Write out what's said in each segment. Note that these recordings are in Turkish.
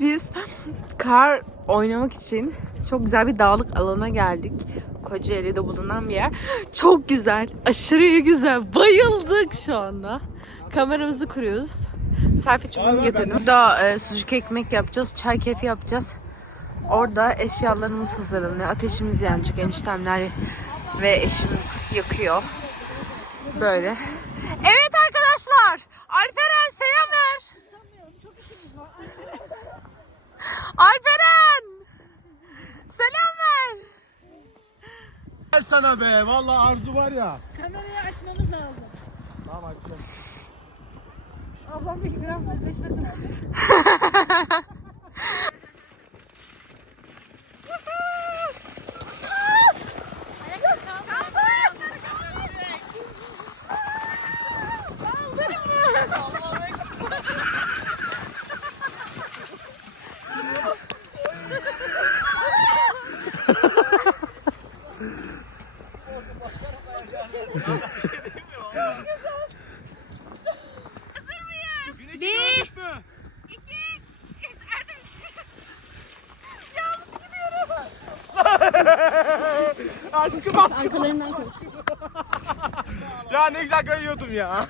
Biz kar oynamak için çok güzel bir dağlık alana geldik. Kocaeli'de bulunan bir yer. Çok güzel. Aşırı güzel. Bayıldık şu anda. Kameramızı kuruyoruz. Selfie çubuğunu getirdim. Burada e, sucuk ekmek yapacağız. Çay keyfi yapacağız. Orada eşyalarımız hazırlanıyor. Ateşimiz yanacak. Eniştemler ve eşim yakıyor. Böyle. Evet arkadaşlar. Alperen selam ver. Alperen! Selam ver. Gel sana be. Vallahi arzu var ya. Kamerayı açmamız lazım. Tamam açacağım. Ablam peki biraz düzleşmesin. Bir. Aşkım aşkım. Arkalarından koş. Ya ne güzel kayıyordum ya.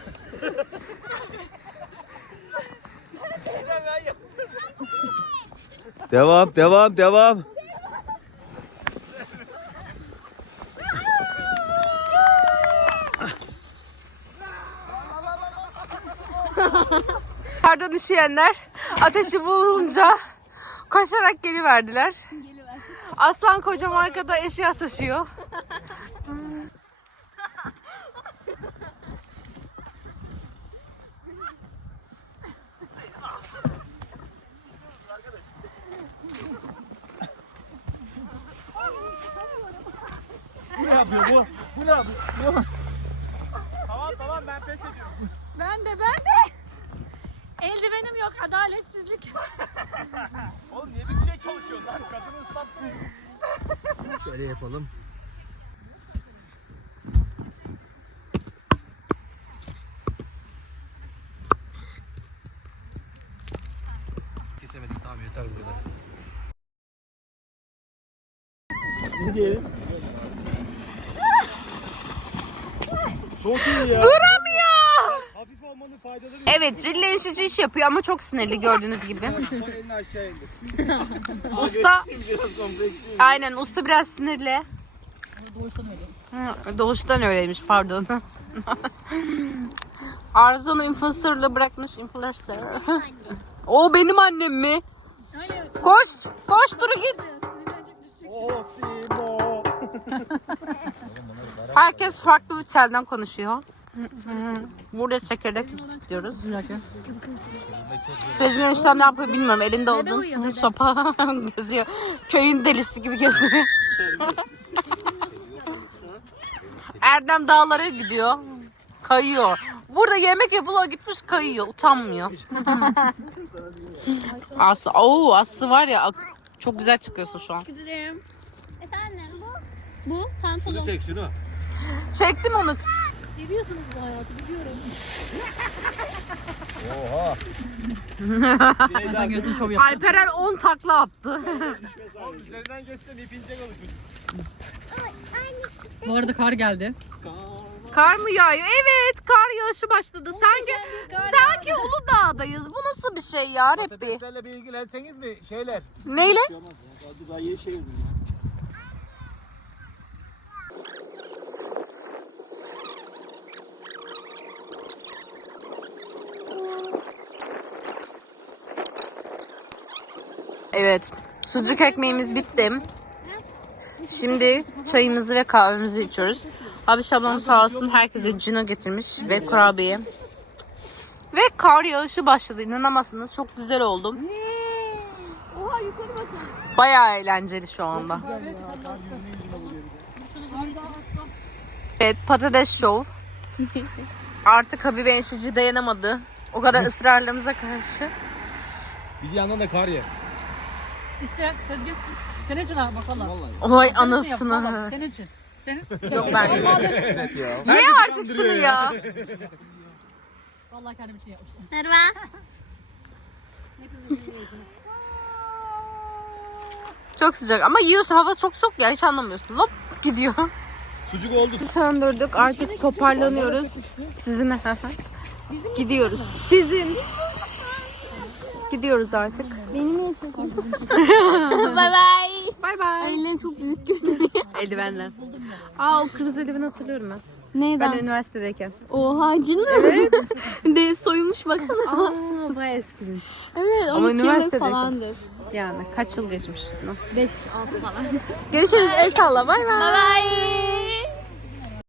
Devam, devam, devam. Kardan üşüyenler ateşi bulunca koşarak geliverdiler. Aslan kocam arkada eşya taşıyor. Bu ne yapıyor bu? Bu ne yapıyor? Tamam tamam ben pes ediyorum. Ben de ben de. Eldivenim yok. Adaletsizlik. Oğlum niye bir şey çalışıyorsun lan? Kadını ıslattın. Şöyle yapalım. Kesemedik tamam yeter bu kadar. Ne diyelim? Çok iyi ya. Duramıyor. Faydaları Evet, cilleşici iş yapıyor ama çok sinirli gördüğünüz gibi. Son elini aşağı indir. Usta, aynen usta biraz sinirli. Doğuştan öyle. Hı, Doğuştan öyleymiş pardon. Arzu'nu influencer'la bırakmış influencer. o benim annem mi? Koş, koş duru git. Oh. Herkes farklı bir telden konuşuyor. Burada çekirdek istiyoruz. Sezgin eniştem ne yapıyor bilmiyorum. Elinde odun, sopa geziyor. Köyün delisi gibi geziyor. Erdem dağlara gidiyor. Kayıyor. Burada yemek yapılıyor gitmiş kayıyor. Utanmıyor. Aslı, oo Aslı var ya çok güzel çıkıyorsun şu an. Efendim bu? Bu pantolon. Çek şunu. Çektim onu. Seviyorsunuz bu hayatı biliyorum. Oha. Sen gözün şov yap. Alperen 10 takla attı. Oğlum üzerinden geçsen ip ince konuşur. Bu arada kar geldi. Kar mı yağıyor? Evet kar yağışı başladı. Sanki sanki Uludağ'dayız. Bu nasıl bir şey ya Repbi? Patateslerle bir ilgilenseniz mi şeyler? Neyle? Daha yeni şey ya. Evet. Sucuk ekmeğimiz bitti. Şimdi çayımızı ve kahvemizi içiyoruz. Abi ablam sağ olsun herkese cino getirmiş ve kurabiye. Ve kar yağışı başladı. İnanamazsınız. Çok güzel oldu. Bayağı eğlenceli şu anda. Evet patates show. Artık Habibe Enşici dayanamadı. O kadar ısrarlarımıza karşı. Bir yandan da kar ye. İste Sezgin. Senin için ha bak valla. Oy Senin için yap, anasını. Senin için. Senin. Yok ben. Ye artık şunu ya. Vallahi kendim için yapmıştım. Merhaba. Çok sıcak ama yiyorsun hava çok soğuk ya hiç anlamıyorsun. Lop gidiyor. Sucuk oldu. Söndürdük artık toparlanıyoruz. Sizinle. Gidiyoruz. Sizin. Gidiyoruz artık. Beni niye çekiyorsun? bye bye. Bay bay. Ellerim çok büyük görünüyor. Eldivenler. Aa o kırmızı eldiveni hatırlıyorum ben. Ben Neyden? üniversitedeyken. Oha cidden Evet. De soyulmuş baksana. Aa bayağı eskimiş. evet Ama 12 yıllık üniversitedeyken. falandır. Yani kaç yıl geçmiş üstünden. 5-6 falan. Görüşürüz. El salla. Bay bay. Bye bye.